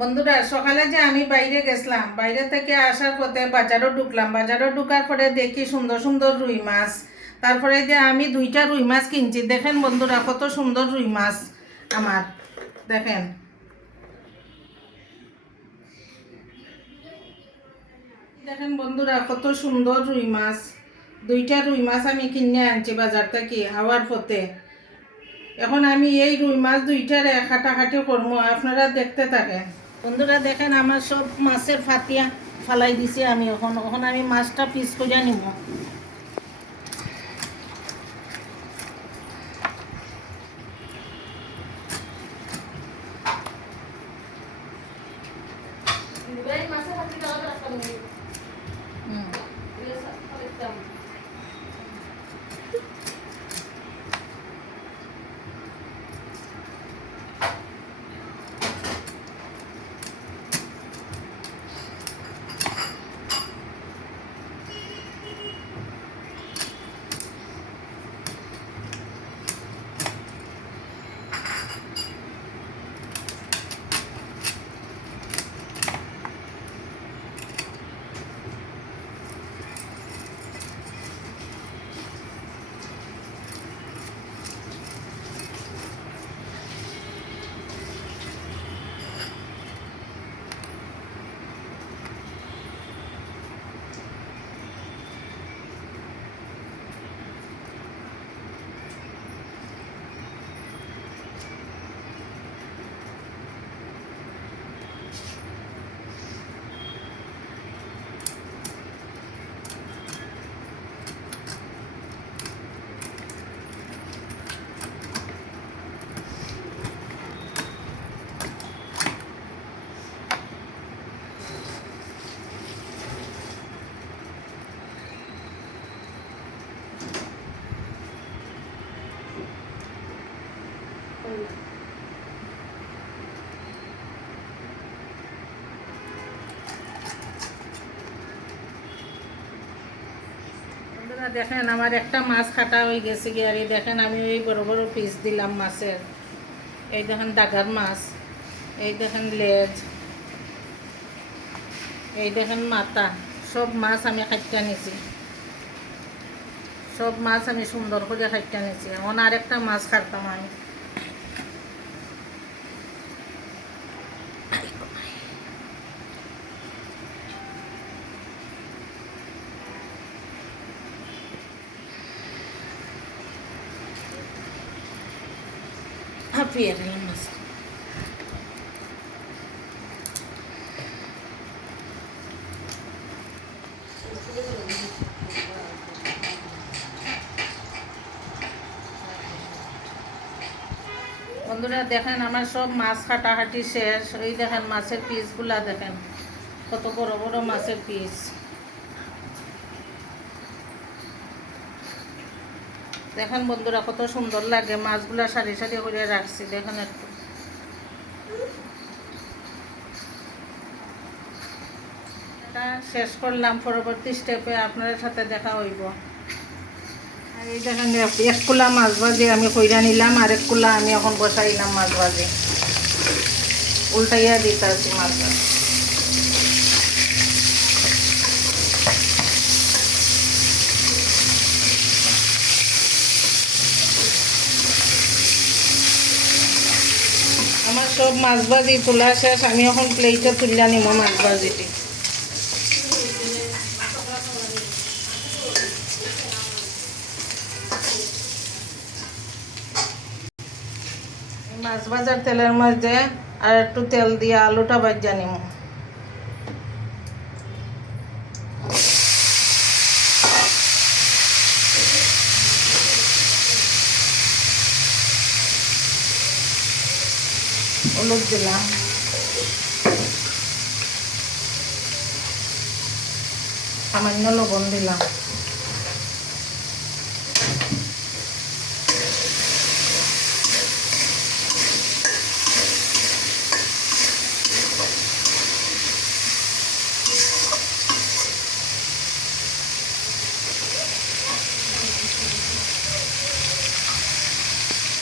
বন্ধুরা, সকালে যে আমি বাইরে গেছিলাম, বাইরে থেকে আসার পথে বাজারও ঢুকলাম। বাজারও ঢুকার পরে দেখি সুন্দর সুন্দর রুই মাছ। তারপরে যে আমি 2টা রুই মাছ কিনছি। দেখেন বন্ধুরা, কত সুন্দর রুই মাছ আমার। দেখেন দেখেন বন্ধুরা, কত সুন্দর রুই মাছ। 2টা রুই মাছ আমি কিনে আনছি বাজার থেকে আওয়ার পথে। এখন আমি এই রুই মাছ 2টারে কাটাকাটি করবো, আপনারা দেখতে থাকেন। বন্ধুরা দেখেন, আমার সব মাছের ফাতিয়া ফালাই দিছি আমি। এখন এখন আমি মাছটা পিস করে নিব। বন্ধুরা দেখেন, আমার একটা মাছ কাটা হয়ে গেছে গিয়ে। আর এই দেখেন, আমি ওই বড় বড় পিস দিলাম মাছের। এই দেখেন দাগার মাছ, এই দেখেন লেজ, এই দেখেন মাথা। সব মাছ আমি খাইটা নিছি। সব মাছ আমি সুন্দর করে খাইটা নিছি। এখন আরেকটা মাছ কাটতাম আমি। হাঁপিয়ে গেলাম মাছ। বন্ধুরা দেখেন, আমার সব মাছ কাটাকাটি শেষ। ওই দেখেন মাছের পিসগুলা দেখেন, কত বড় বড় মাছের পিস। দেখেন বন্ধুরা, কত সুন্দর লাগে। মাছগুলা সারি সারি করে রাখছি। দেখেন একটু শেষ করলাম। পরবর্তী স্টেপে আপনার সাথে দেখা হইব। আর এই দেখেন, এক কুলা মাছ ভাজি আমি কইরা নিলাম। আর এক কুলা আমি এখন বসাইলাম মাছ ভাজি। উল্টাইয়া দিতে আছি মাছ ভাজি। আমার সব মাছ ভাজি তোলা শেষ। আমি এখন প্লেটে তুলে নিব মাছ ভাজিটি। মাছ ভাজার তেলের মধ্যে আর একটু তেল দিয়ে আলুটা ভাজা নিব। হলুদ দিলাম, সামান্য লবণ দিলাম।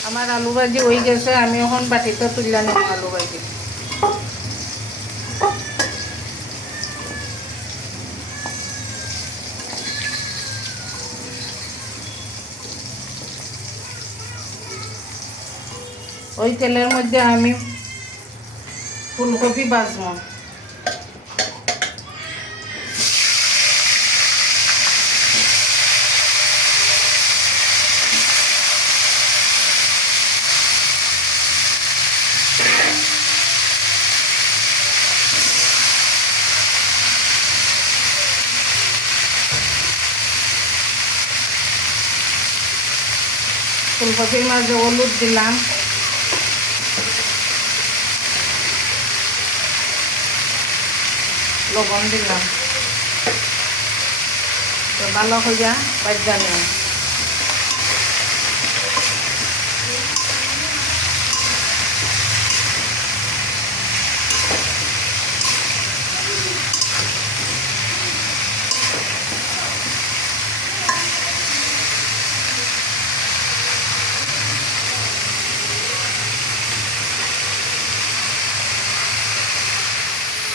আমার আলু ভাজি হয়ে গেছে। আমি এখন বাটিতে তুলে নেব আলু ভাজি। ওই তেলের মধ্যে আমি ফুলকপি ভাজবো। ফুলকপির মাঝে হলুদ দিলাম, লবণ দিলাম, তো ভালো হইয়া বাজা নিলাম।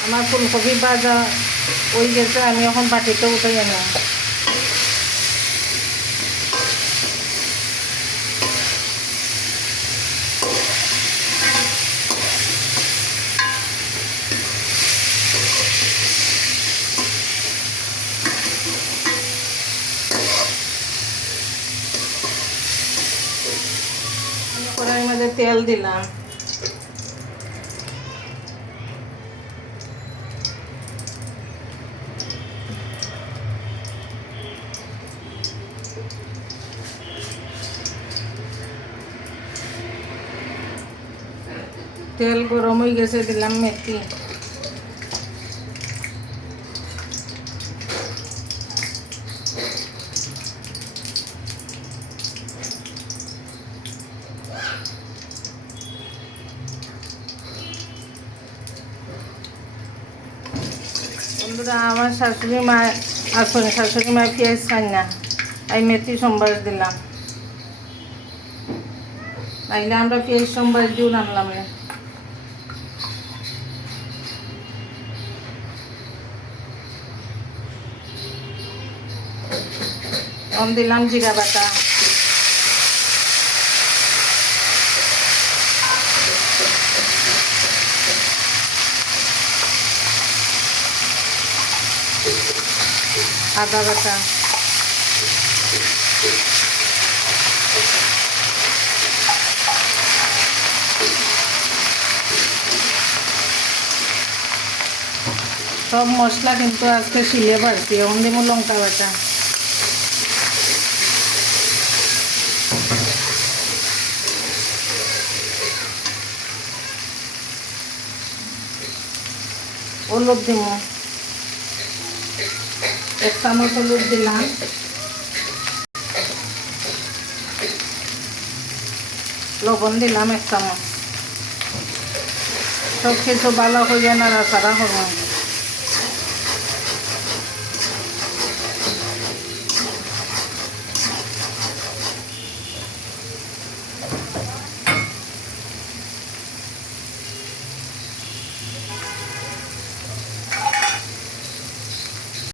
আমার ফুলকপি ভাজা ওই গেছে, আমি এখন বাটিতে উঠে আনলাম। কড়াইয়ের মধ্যে তেল দিলাম, তেল গরম হয়ে গেছে, দিলাম মেথি, বন্ধুরা আমার শাশুড়ি মা আসুন, শাশুড়ি মা পেঁয়াজ খাই না, আমি মেথি সোমবার দিলাম, তাইলে আমরা পেঁয়াজ সোমবার দিও নামলাম না। দিলাম জিরা বাটা, আদা বাটা, সব মশলা কিন্তু আজকে শিলে বাড়ছি। এখন দিব লঙ্কা বাটা, হলুদ দিব, 1 চামচ হলুদ দিলাম, লবণ দিলাম 1 চামচ। সব কিছু ভালো হয়ে নাড়াচাড়া করবো।